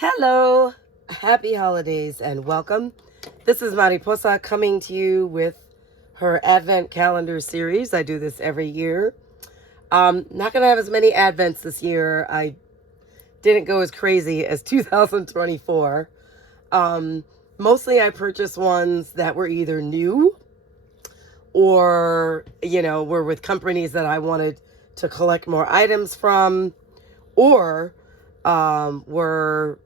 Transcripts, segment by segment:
Hello, happy holidays and welcome. This is Mariposa coming to you with her Advent calendar series. I do this every year. Not going to have as many Advents this year. I didn't go as crazy as 2024. Mostly I purchased ones that were either new or, were with companies that I wanted to collect more items from, or were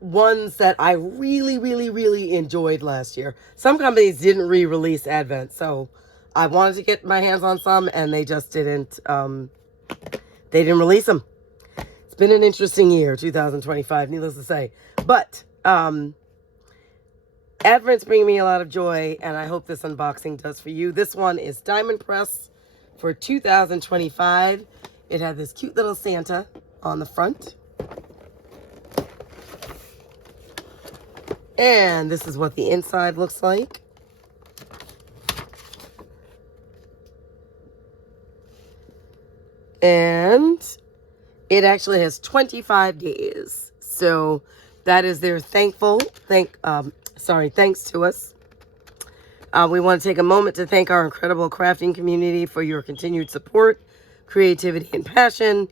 ones that I really enjoyed last year. Some companies didn't re-release Advent, so I wanted to get my hands on some, and they just didn't. They didn't release them. It's been an interesting year, 2025, needless to say. But Advent's bringing me a lot of joy, and I hope this unboxing does for you. This one is Diamond Press for 2025. It had this cute little Santa on the front. And this is what the inside looks like. And it actually has 25 days. So that is their thanks to us. We want to take a moment to thank our incredible crafting community for your continued support, creativity, and passion.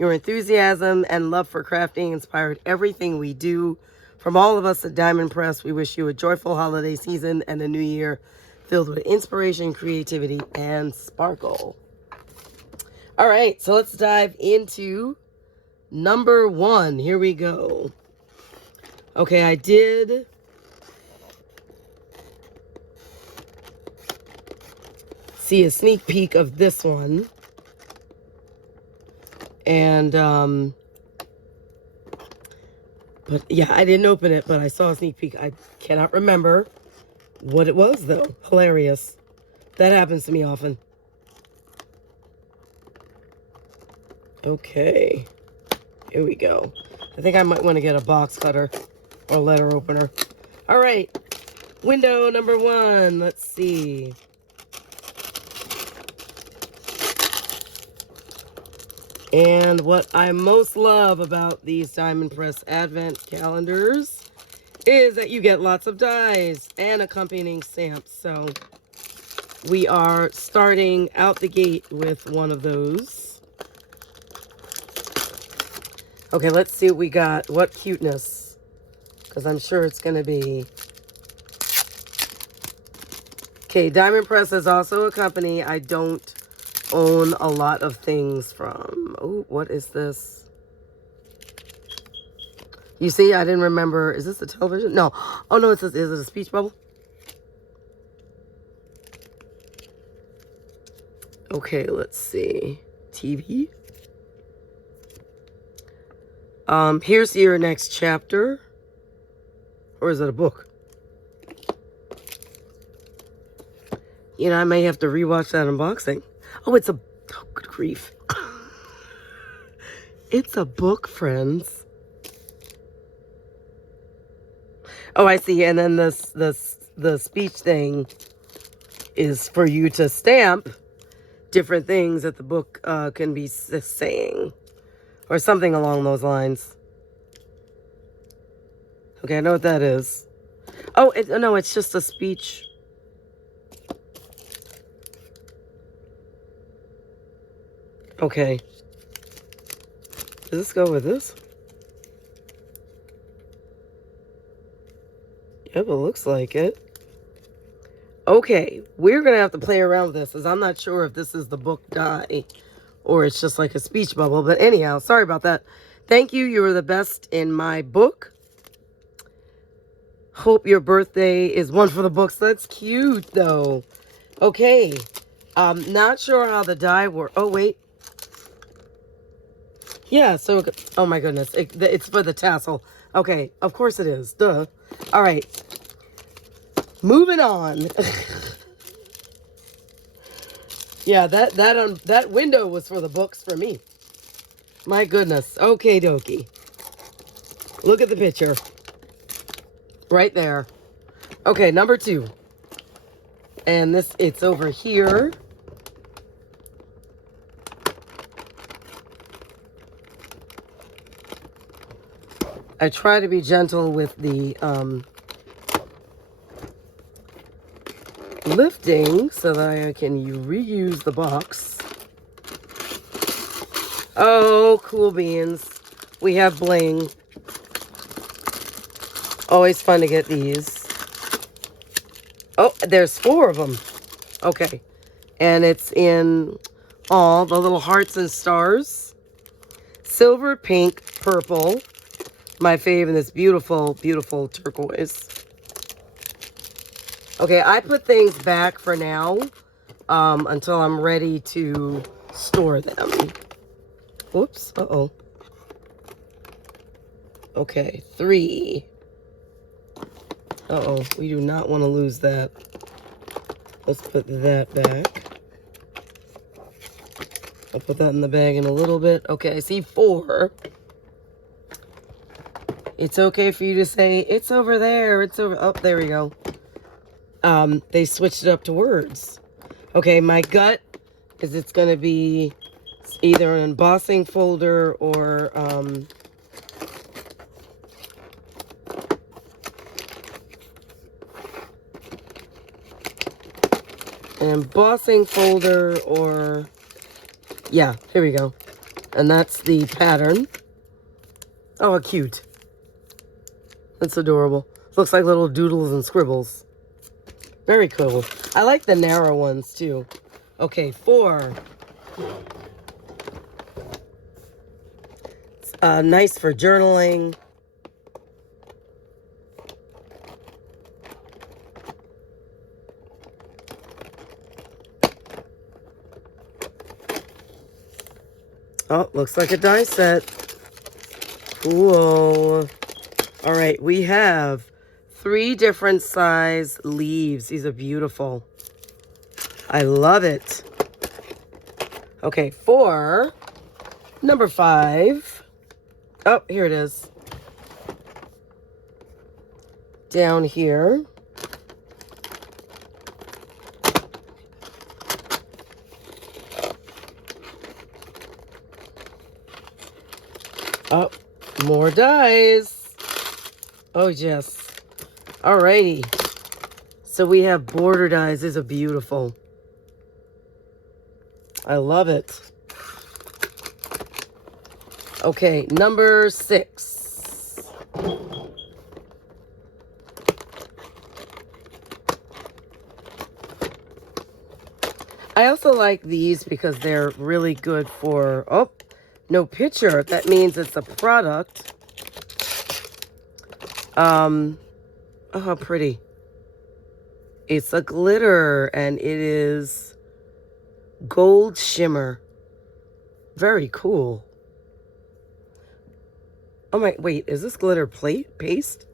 Your enthusiasm and love for crafting inspired everything we do. From all of us at Diamond Press, we wish you a joyful holiday season and a new year filled with inspiration, creativity, and sparkle. All right, so let's dive into number 1. Here we go. Okay, I did see a sneak peek of this one. And, but yeah, I didn't open it, but I saw a sneak peek. I cannot remember what it was, though. Hilarious. That happens to me often. Okay. Here we go. I think I might want to get a box cutter or letter opener. All right. Window number 1. Let's see. And what I most love about these Diamond Press Advent calendars is that you get lots of dies and accompanying stamps. So we are starting out the gate with one of those. Okay, let's see what we got. What cuteness. Because I'm sure it's going to be. Okay, Diamond Press is also a company I don't own a lot of things from. Oh, what is this? You see, I didn't remember. Is this a television? No. Oh, no, is it a speech bubble? Okay, let's see. TV. Here's your next chapter. Or is it a book? I may have to rewatch that unboxing. Oh, it's a... Oh, good grief. It's a book, friends. Oh, I see. And then the speech thing is for you to stamp different things that the book can be saying. Or something along those lines. Okay, I know what that is. Oh, no, it's just a speech. Okay. Does this go with this? Yep, it looks like it. Okay, we're going to have to play around with this, because I'm not sure if this is the book die or it's just like a speech bubble. But anyhow, sorry about that. Thank you. You were the best in my book. Hope your birthday is one for the books. That's cute, though. Okay. Not sure how the die works. Oh, wait. Yeah, so, oh my goodness. It's for the tassel. Okay, of course it is. Duh. All right. Moving on. Yeah, that window was for the books for me. My goodness. Okay, dokie. Look at the picture. Right there. Okay, number 2. And it's over here. I try to be gentle with the lifting so that I can reuse the box. Oh, cool beans. We have bling. Always fun to get these. Oh, there's 4 of them. Okay. And it's in all the little hearts and stars. Silver, pink, purple. My fave, in this beautiful, beautiful turquoise. Okay, I put things back for now until I'm ready to store them. Whoops, uh-oh. Okay, 3. Uh-oh, we do not want to lose that. Let's put that back. I'll put that in the bag in a little bit. Okay, I see 4. It's okay for you to say, it's over there, it's over... Oh, there we go. They switched it up to words. Okay, my gut is it's going to be either an embossing folder or... an embossing folder or... Yeah, here we go. And that's the pattern. Oh, cute. That's adorable. Looks like little doodles and scribbles. Very cool. I like the narrow ones too. Okay, 4. Nice for journaling. Oh, looks like a die set. Cool. All right, we have 3 different size leaves. These are beautiful. I love it. Okay, 4. Number 5. Oh, here it is. Down here. Oh, more dies. Oh, yes. Alrighty. So we have border dies. These are beautiful. I love it. Okay, number 6. I also like these because they're really good for... Oh, no picture. That means it's a product. Oh, how pretty. It's a glitter, and it is gold shimmer. Very cool. Oh my, wait, is this glitter paste?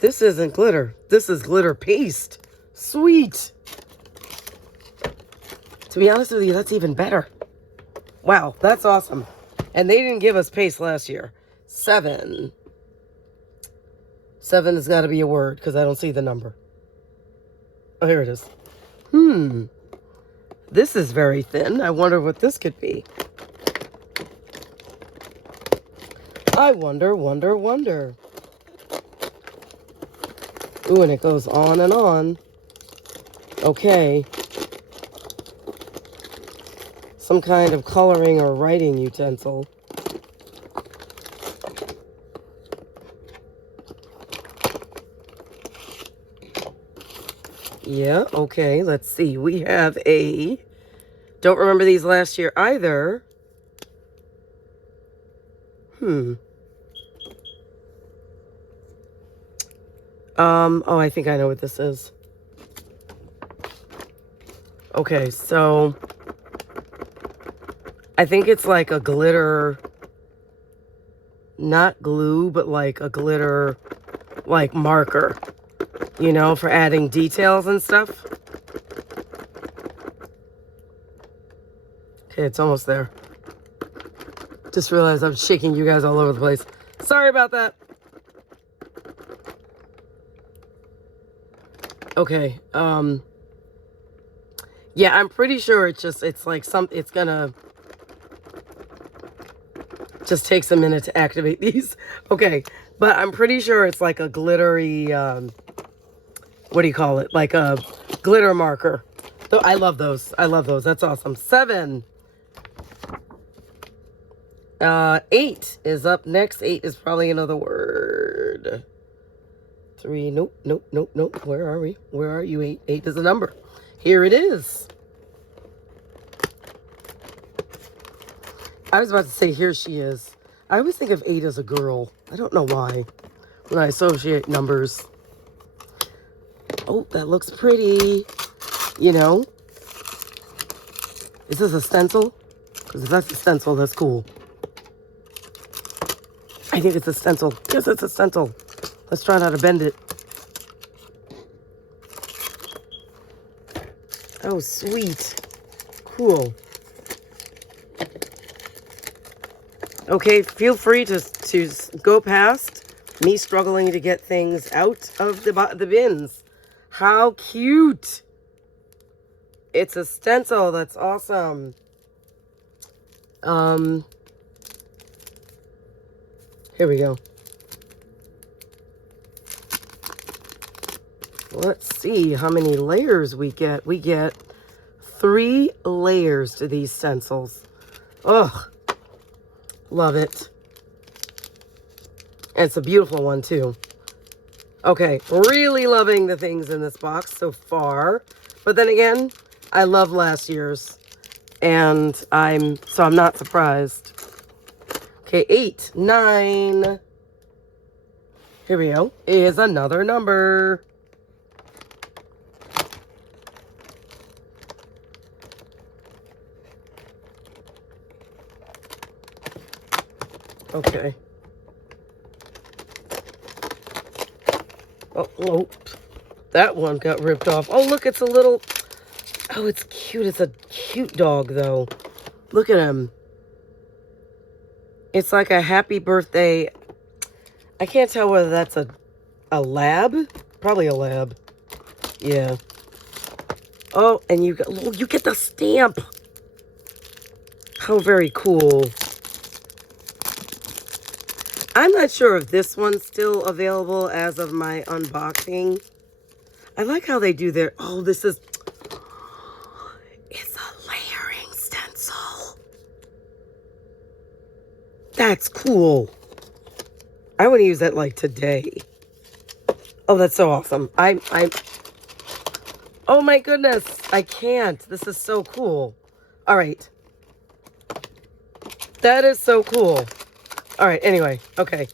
This isn't glitter. This is glitter paste. Sweet. To be honest with you, that's even better. Wow, that's awesome. And they didn't give us paste last year. 7. 7 has got to be a word because I don't see the number. Oh, here it is. This is very thin. I wonder what this could be. I wonder. Ooh, and it goes on and on. Okay. Some kind of coloring or writing utensil. Yeah, okay, let's see. We have a... Don't remember these last year either. Oh, I think I know what this is. Okay, so... I think it's like a glitter... Not glue, but like a glitter... Like marker. You know, for adding details and stuff. Okay, it's almost there. Just realized I'm shaking you guys all over the place. Sorry about that. Okay, Yeah, I'm pretty sure it's like it's gonna just takes a minute to activate these. Okay, but I'm pretty sure it's like a glittery, what do you call it? Like a glitter marker. So I love those. I love those. That's awesome. 7. 8 is up next. 8 is probably another word. 3, nope, nope, nope, nope. Where are we? Where are you? 8. 8 is a number. Here it is. I was about to say, here she is. I always think of 8 as a girl. I don't know why when I associate numbers. Oh, that looks pretty. You know? Is this a stencil? Because if that's a stencil, that's cool. I think it's a stencil. Yes, it's a stencil. Let's try how to bend it. Oh, sweet. Cool. Okay, feel free to go past me struggling to get things out of the bins. How cute. It's a stencil. That's awesome. Here we go. Let's see how many layers we get. We get 3 layers to these stencils. Ugh. Love it. And it's a beautiful one too. Okay, really loving the things in this box so far. But then again, I love last year's. And I'm not surprised. Okay, 8, 9. Here we go. Is another number. Okay. Oh, that one got ripped off. Oh, look, it's a little... Oh, it's cute. It's a cute dog, though. Look at him. It's like a happy birthday. I can't tell whether that's a lab. Probably a lab. Yeah. Oh, and you get the stamp. How very cool. I'm not sure if this one's still available as of my unboxing. I like how they do their... Oh, this is... It's a layering stencil. That's cool. I want to use that like today. Oh, that's so awesome. Oh my goodness. I can't. This is so cool. All right. That is so cool. All right, anyway, okay,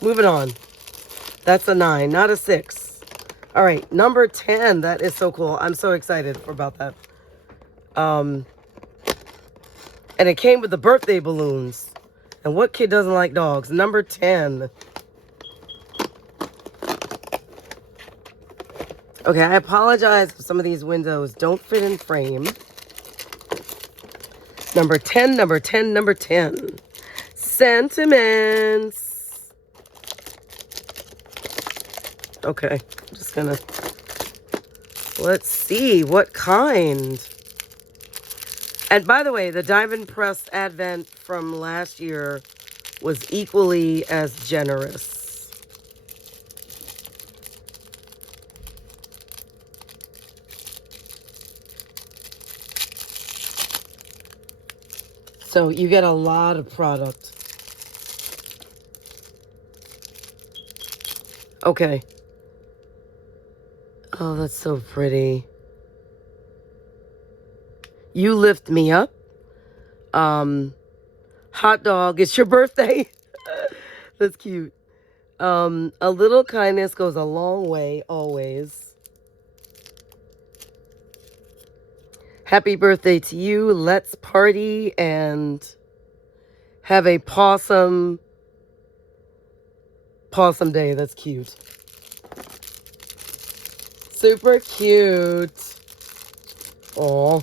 moving on. That's a 9, not a 6. All right, number 10, that is so cool. I'm so excited about that. And it came with the birthday balloons. And what kid doesn't like dogs? Number 10. Okay, I apologize if some of these windows don't fit in frame. Number 10, number 10, number 10. Sentiments. Okay, I'm just gonna... Let's see, what kind? And by the way, the Diamond Pressed Advent from last year was equally as generous. So you get a lot of product. Okay. Oh, that's so pretty. You lift me up. Hot dog, it's your birthday. That's cute. A little kindness goes a long way, always. Happy birthday to you. Let's party and have a possum day. That's cute. Super cute. Aw.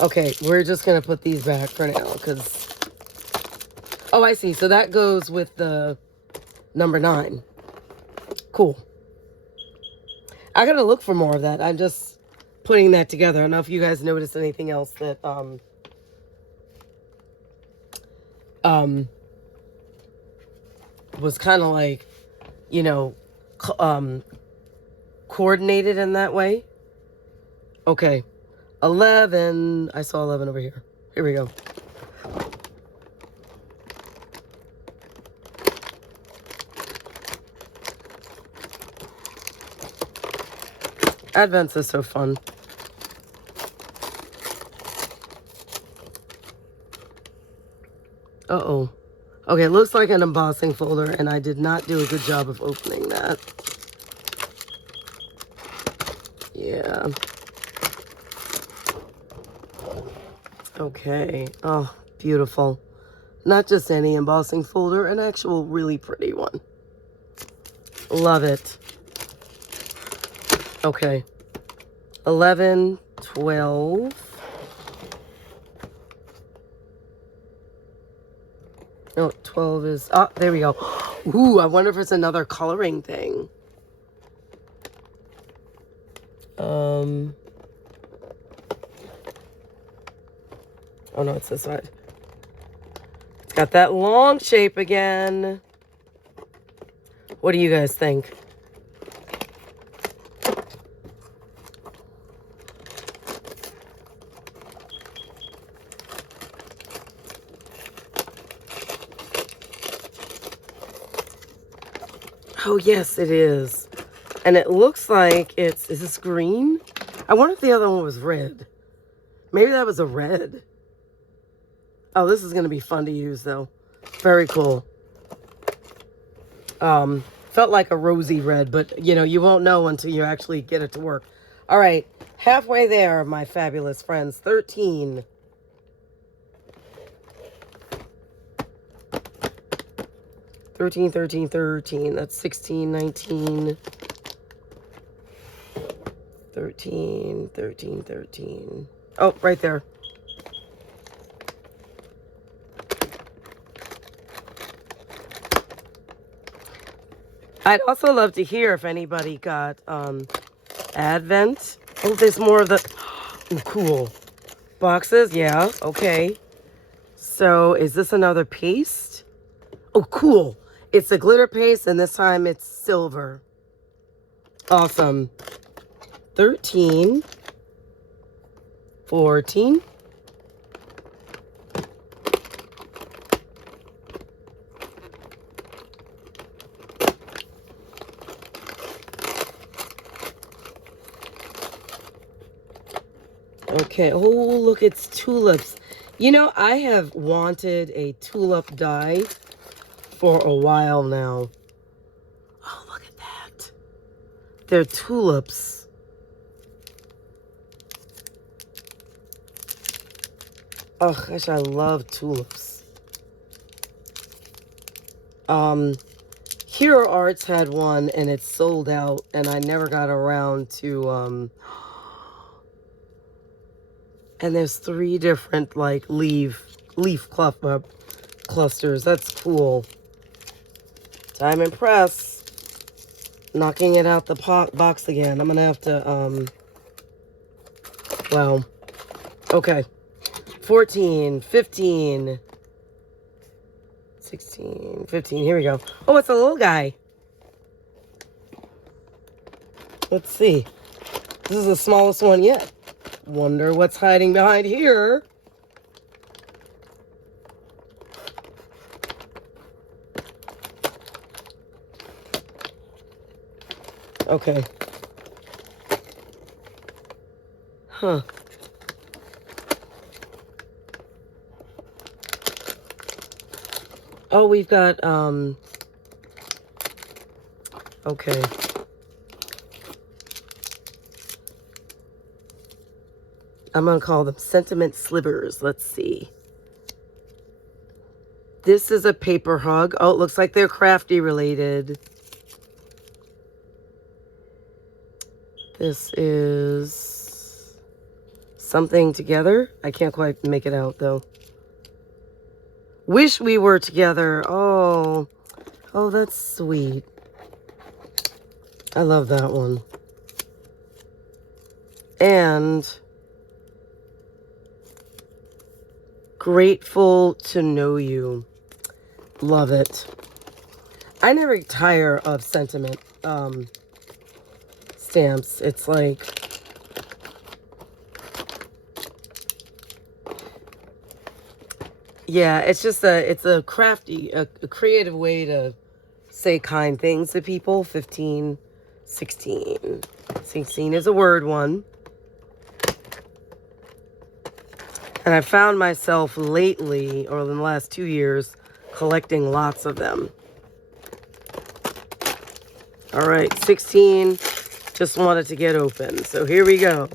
Okay, we're just going to put these back for now because... Oh, I see. So that goes with the number 9. Cool. I gotta look for more of that. I'm just putting that together. I don't know if you guys noticed anything else that was kind of like, you know, coordinated in that way. Okay, 11. I saw 11 over here. Here we go. Advents is so fun. Uh-oh. Okay, it looks like an embossing folder, and I did not do a good job of opening that. Yeah. Okay. Oh, beautiful. Not just any embossing folder, an actual really pretty one. Love it. Okay. 11, 12. No, 12 is... Oh, there we go. Ooh, I wonder if it's another coloring thing. Oh, no, it's this side. It's got that long shape again. What do you guys think? Oh, yes, it is. And it looks like it's... Is this green? I wonder if the other one was red. Maybe that was a red. Oh, this is going to be fun to use, though. Very cool. Felt like a rosy red, but, you know, you won't know until you actually get it to work. All right. Halfway there, my fabulous friends. 13. That's 16, 19, 13. Oh, right there. I'd also love to hear if anybody got Advent. Oh, there's more of the cool boxes. Yeah, okay. So is this another paste? Oh, cool. It's a glitter paste, and this time it's silver. Awesome. 13. 14. Okay. Oh, look, it's tulips. You know, I have wanted a tulip die for a while now. Oh, look at that. They're tulips. Oh, gosh, I love tulips. Hero Arts had one, and it sold out, and I never got around to, and there's 3 different, like, leaf clusters. That's cool. Diamond Press. Knocking it out the box again. I'm going to have to, well, okay. 14, 15, 16, 15. Here we go. Oh, it's a little guy. Let's see. This is the smallest one yet. Wonder what's hiding behind here. Okay. Huh. Oh, we've got, okay. I'm going to call them sentiment slivers. Let's see. This is a paper hug. Oh, it looks like they're Crafty related. This is something together. I can't quite make it out, though. Wish we were together. Oh, that's sweet. I love that one. And grateful to know you. Love it. I never tire of sentiment stamps. It's like, yeah, it's just it's a crafty, a creative way to say kind things to people. 15, 16. 16 is a word one. And I found myself lately, or in the last 2 years, collecting lots of them. All right, 16, just wanted to get open. So here we go.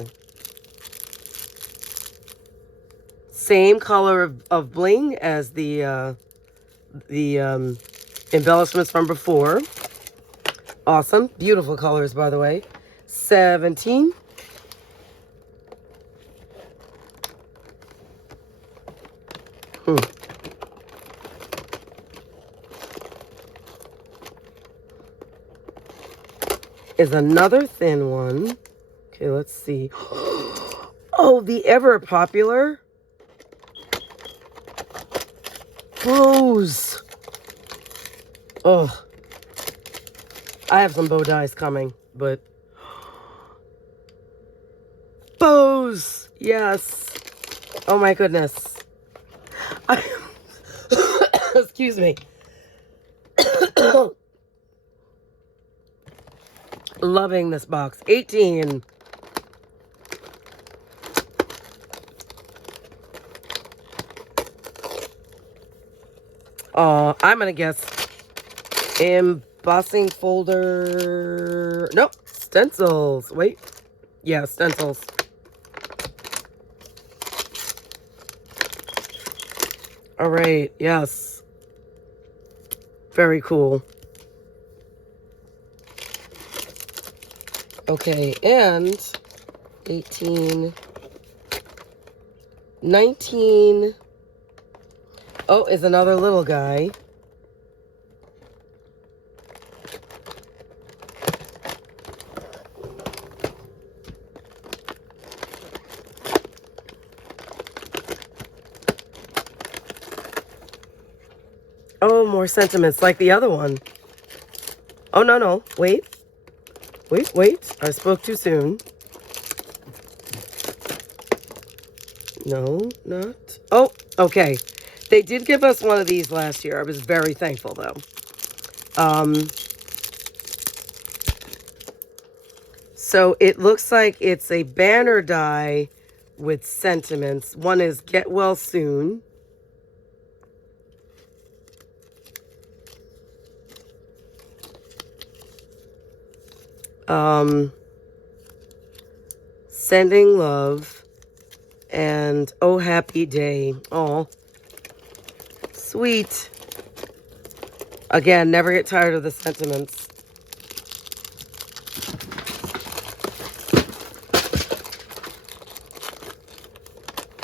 Same color of bling as the embellishments from before. Awesome. Beautiful colors, by the way. 17. Is another thin one. Okay, let's see. Oh, the ever popular bows. Oh, I have some bow dies coming, but bows. Yes. Oh my goodness. Excuse me. Loving this box. 18. I'm gonna guess embossing folder. Nope, stencils. Wait, yeah, stencils. All right, yes, very cool. Okay, and 18, 19. Oh, is another little guy. Oh, more sentiments like the other one. Oh, no. Wait. I spoke too soon. No, not. Oh, okay. They did give us one of these last year. I was very thankful, though. So it looks like it's a banner die with sentiments. One is get well soon. Sending love. And oh, happy day. Oh, sweet. Again, never get tired of the sentiments.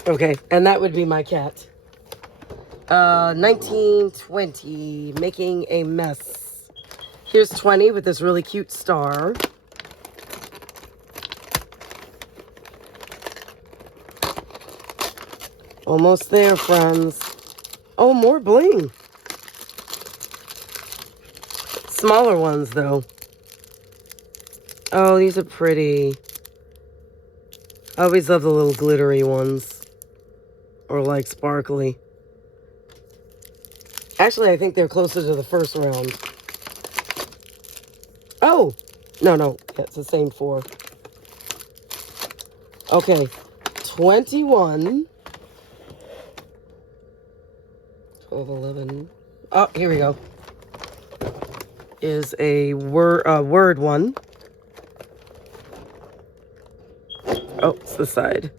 Okay, and that would be my cat. 1920, making a mess. Here's 20 with this really cute star. Almost there, friends. Oh, more bling. Smaller ones, though. Oh, these are pretty. I always love the little glittery ones. Or like sparkly. Actually, I think they're closer to the first round. Oh! No. Yeah, it's the same 4. Okay. 21. 12, 11. Oh, here we go. Is a word one. Oh, it's the side.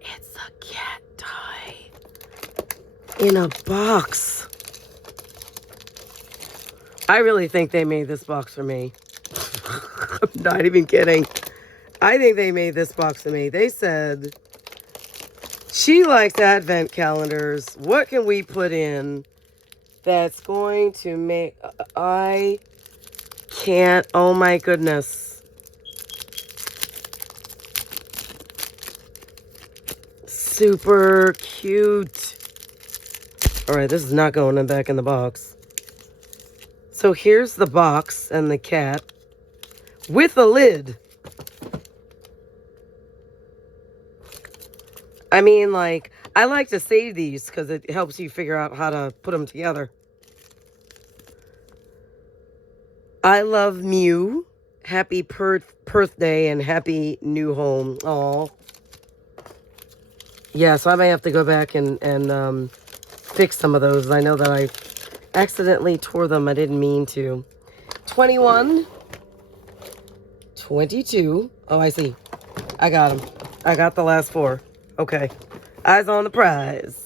It's a cat die in a box. I really think they made this box for me. I'm not even kidding. I think they made this box to me. They said, she likes advent calendars. What can we put in that's going to make... I can't... Oh my goodness. Super cute. Alright, this is not going back in the box. So here's the box and the cat with a lid. I mean, like, I like to save these because it helps you figure out how to put them together. I love Mew. Happy birthday and happy new home. Aw. Yeah, so I may have to go back and fix some of those. I know that I accidentally tore them. I didn't mean to. 21. 22. Oh, I see. I got them. I got the last 4. Okay. Eyes on the prize.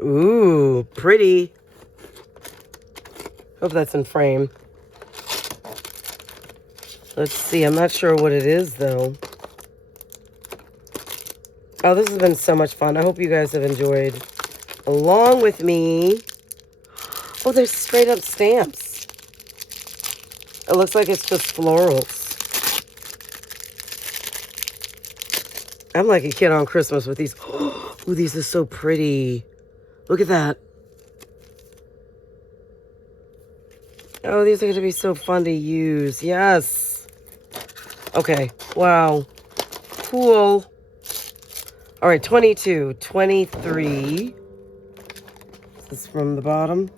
Ooh, pretty. Hope that's in frame. Let's see. I'm not sure what it is, though. Oh, this has been so much fun. I hope you guys have enjoyed along with me. Oh, there's straight up stamps. It looks like it's just florals. I'm like a kid on Christmas with these. Oh, these are so pretty. Look at that. Oh, these are going to be so fun to use. Yes. Okay. Wow. Cool. All right, 22, 23. This is from the bottom.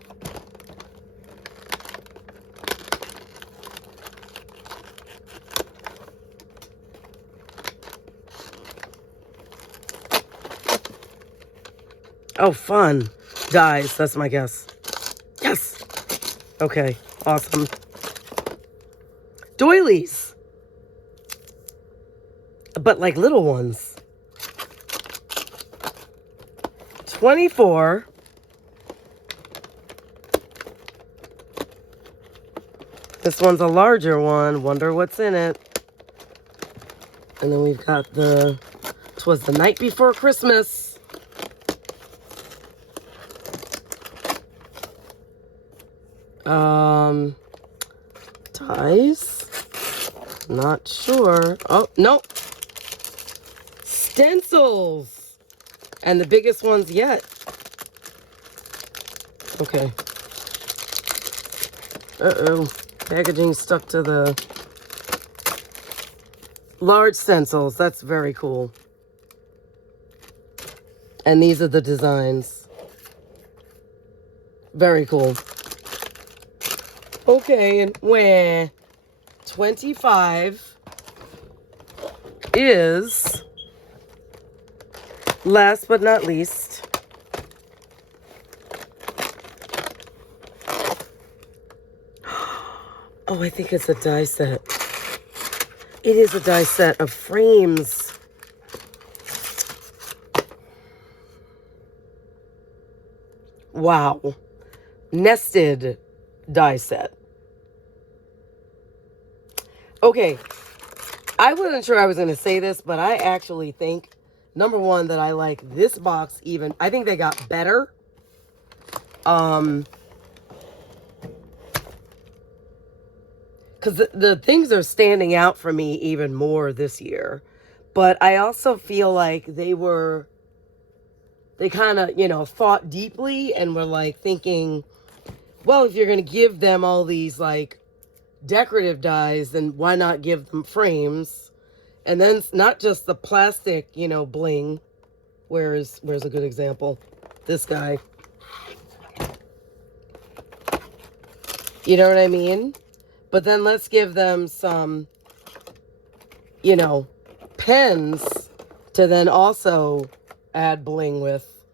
Oh, fun. Dies, that's my guess. Yes. Okay, awesome. Doilies. But like little ones. 24. This one's a larger one. Wonder what's in it. And then we've got the... "'Twas the night before Christmas." Dies? Not sure. Oh, no. Stencils. And the biggest ones yet. Okay. Uh-oh. Packaging stuck to the large stencils. That's very cool. And these are the designs. Very cool. Okay, and where 25 is, last but not least, oh, I think it's a die set. It is a die set of frames. Wow. Nested die set. Okay, I wasn't sure I was going to say this, but I actually think, number one, that I like this box even. I think they got better. Because the things are standing out for me even more this year. But I also feel like they kind of, you know, thought deeply and were like thinking, well, if you're going to give them all these like decorative dies, then why not give them frames? And then not just the plastic, you know, bling. Where's a good example? This guy. You know what I mean? But then let's give them some, you know, pens to then also add bling with.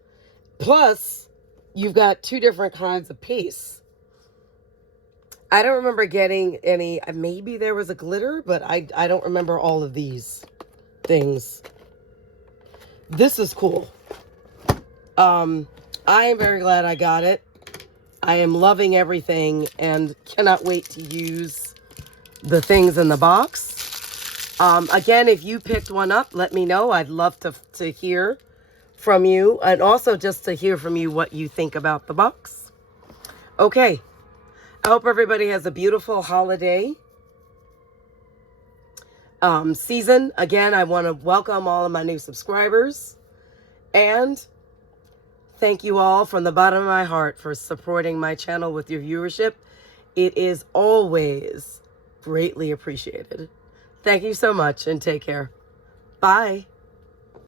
Plus, you've got 2 different kinds of paste. I don't remember getting any, maybe there was a glitter, but I don't remember all of these things. This is cool. I am very glad I got it. I am loving everything and cannot wait to use the things in the box. Again, if you picked one up, let me know. I'd love to hear from you, and also just to hear from you what you think about the box. Okay. I hope everybody has a beautiful holiday season. Again, I want to welcome all of my new subscribers, and thank you all from the bottom of my heart for supporting my channel with your viewership. It is always greatly appreciated. Thank you so much, and take care. Bye.